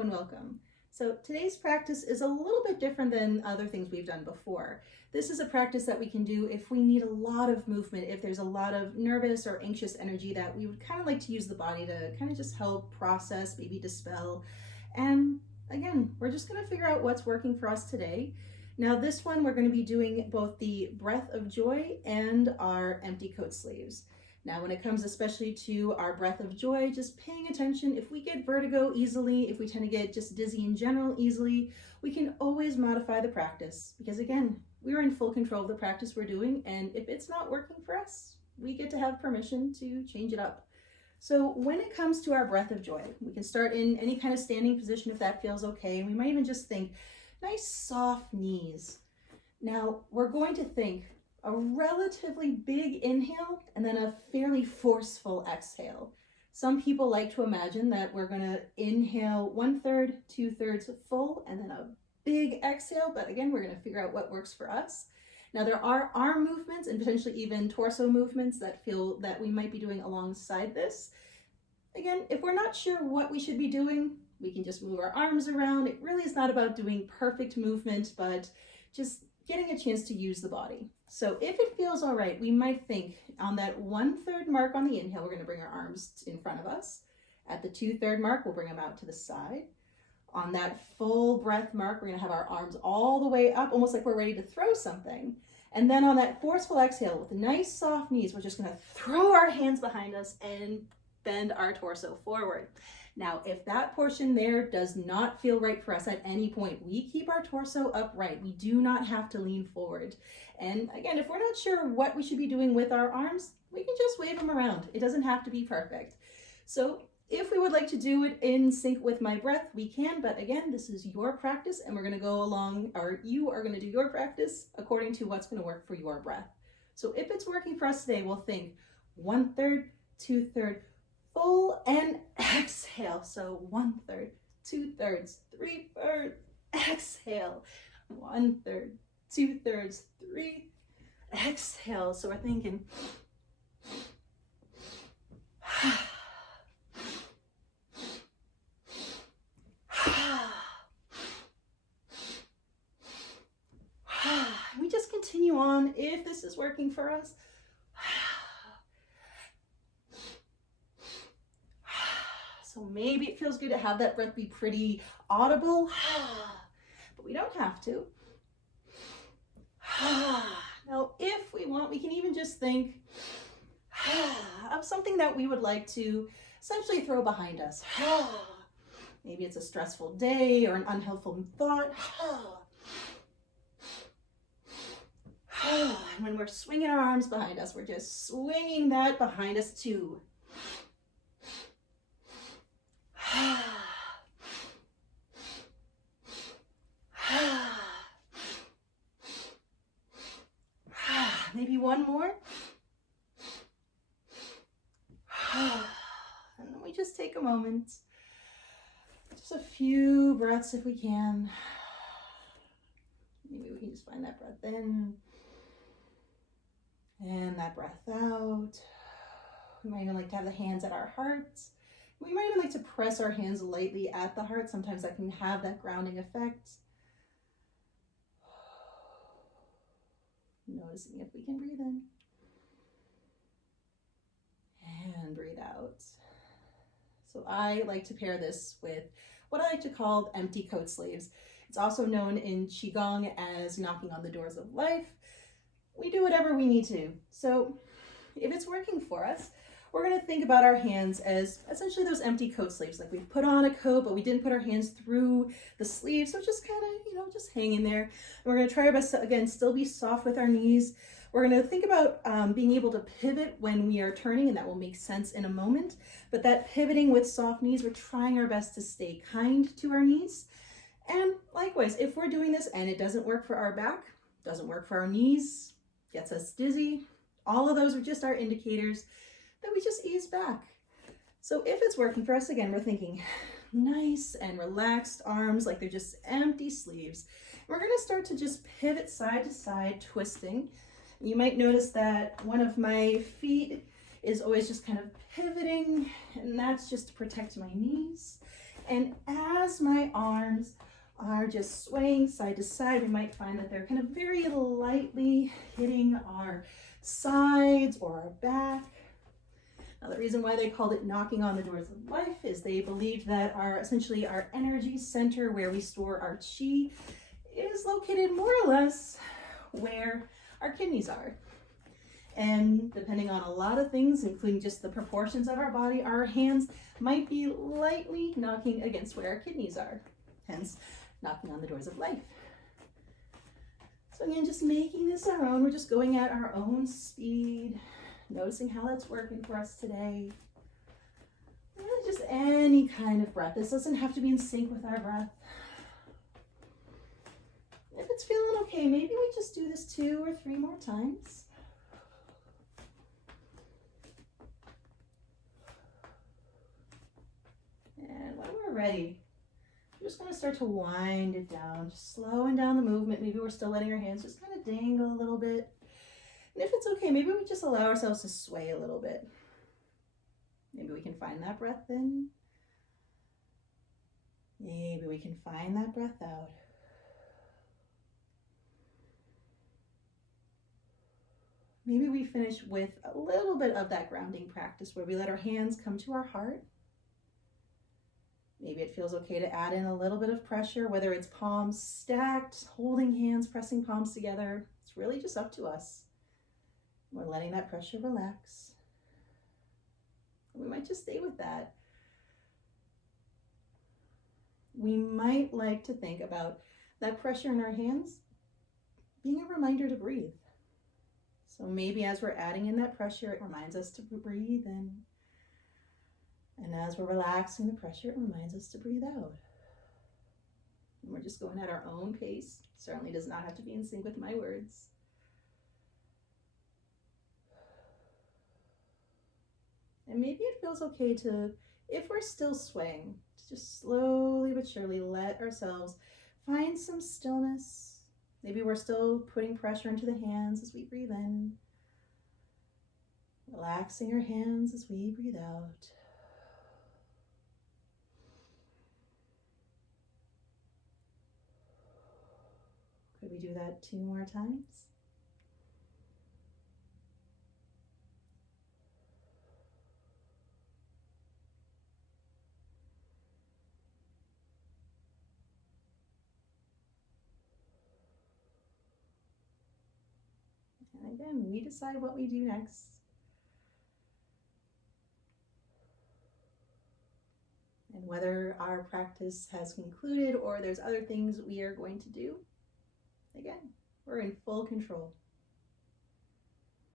Hello and welcome. So today's practice is a little bit different than other things we've done before. This is a practice that we can do if we need a lot of movement, if there's a lot of nervous or anxious energy that we would kind of like to use the body to kind of just help process, maybe dispel. And again, we're just going to figure out what's working for us today. Now this one, we're going to be doing both the breath of joy and our empty coat sleeves. Now, when it comes especially to our breath of joy, just paying attention, if we get vertigo easily, if we tend to get just dizzy in general easily, we can always modify the practice because again, we're in full control of the practice we're doing, and if it's not working for us, we get to have permission to change it up. So when it comes to our breath of joy, we can start in any kind of standing position if that feels okay. We might even just think nice soft knees. Now, we're going to think a relatively big inhale and then a fairly forceful exhale. Some people like to imagine that we're going to inhale 1/3, 2/3 full, and then a big exhale. But again, we're going to figure out what works for us. Now there are arm movements and potentially even torso movements that we might be doing alongside this. Again, if we're not sure what we should be doing, we can just move our arms around. It really is not about doing perfect movement, but just getting a chance to use the body. So if it feels all right, we might think on that 1/3 mark on the inhale, we're going to bring our arms in front of us. At the 2/3 mark, we'll bring them out to the side. On that full breath mark, we're going to have our arms all the way up, almost like we're ready to throw something. And then on that forceful exhale with nice soft knees, we're just going to throw our hands behind us and bend our torso forward. Now, if that portion there does not feel right for us at any point, we keep our torso upright. We do not have to lean forward. And again, if we're not sure what we should be doing with our arms, we can just wave them around. It doesn't have to be perfect. So if we would like to do it in sync with my breath, we can, but again, this is your practice and we're going to go along, or you are going to do your practice according to what's going to work for your breath. So if it's working for us today, we'll think 1/3, 2/3, full and exhale. So 1/3, 2/3, 3/4, exhale. 1/3, 2/3, 3, exhale. So we're thinking, we just continue on if this is working for us. So maybe it feels good to have that breath be pretty audible, but we don't have to. Now, if we want, we can even just think of something that we would like to essentially throw behind us. Maybe it's a stressful day or an unhelpful thought. When we're swinging our arms behind us, we're just swinging that behind us too. Maybe one more. And then we just take a moment. Just a few breaths if we can. Maybe we can just find that breath in. And that breath out. We might even like to have the hands at our hearts. We might even like to press our hands lightly at the heart. Sometimes that can have that grounding effect. Noticing if we can breathe in. And breathe out. So I like to pair this with what I like to call empty coat sleeves. It's also known in Qigong as knocking on the doors of life. We do whatever we need to. So if it's working for us, we're going to think about our hands as essentially those empty coat sleeves. Like we've put on a coat, but we didn't put our hands through the sleeves. So just kind of, just hang in there. And we're going to try our best to, again, still be soft with our knees. We're going to think about being able to pivot when we are turning, and that will make sense in a moment. But that pivoting with soft knees, we're trying our best to stay kind to our knees. And likewise, if we're doing this and it doesn't work for our back, doesn't work for our knees, gets us dizzy, all of those are just our indicators that we just ease back. So if it's working for us, again, we're thinking nice and relaxed arms, like they're just empty sleeves. We're going to start to just pivot side to side, twisting. You might notice that one of my feet is always just kind of pivoting, and that's just to protect my knees. And as my arms are just swaying side to side, we might find that they're kind of very lightly hitting our sides or our back. Now, the reason why they called it knocking on the doors of life is they believed that essentially our energy center, where we store our chi, is located more or less where our kidneys are. And depending on a lot of things, including just the proportions of our body, our hands might be lightly knocking against where our kidneys are, hence knocking on the doors of life. So again, just making this our own. We're just going at our own speed, noticing how that's working for us today. Really just any kind of breath. This doesn't have to be in sync with our breath. If it's feeling okay, maybe we just do this 2 or 3 more times. And when we're ready, we're just going to start to wind it down, just slowing down the movement. Maybe we're still letting our hands just kind of dangle a little bit. And if it's okay, maybe we just allow ourselves to sway a little bit. Maybe we can find that breath in. Maybe we can find that breath out. Maybe we finish with a little bit of that grounding practice where we let our hands come to our heart. Maybe it feels okay to add in a little bit of pressure, whether it's palms stacked, holding hands, pressing palms together. It's really just up to us. We're letting that pressure relax. We might just stay with that. We might like to think about that pressure in our hands being a reminder to breathe. So maybe as we're adding in that pressure, it reminds us to breathe in. And as we're relaxing the pressure, it reminds us to breathe out. And we're just going at our own pace. Certainly does not have to be in sync with my words. And maybe it feels okay to, if we're still swaying, to just slowly but surely let ourselves find some stillness. Maybe we're still putting pressure into the hands as we breathe in. Relaxing our hands as we breathe out. Could we do that 2 more times? And again, we decide what we do next. And whether our practice has concluded or there's other things we are going to do, again, we're in full control.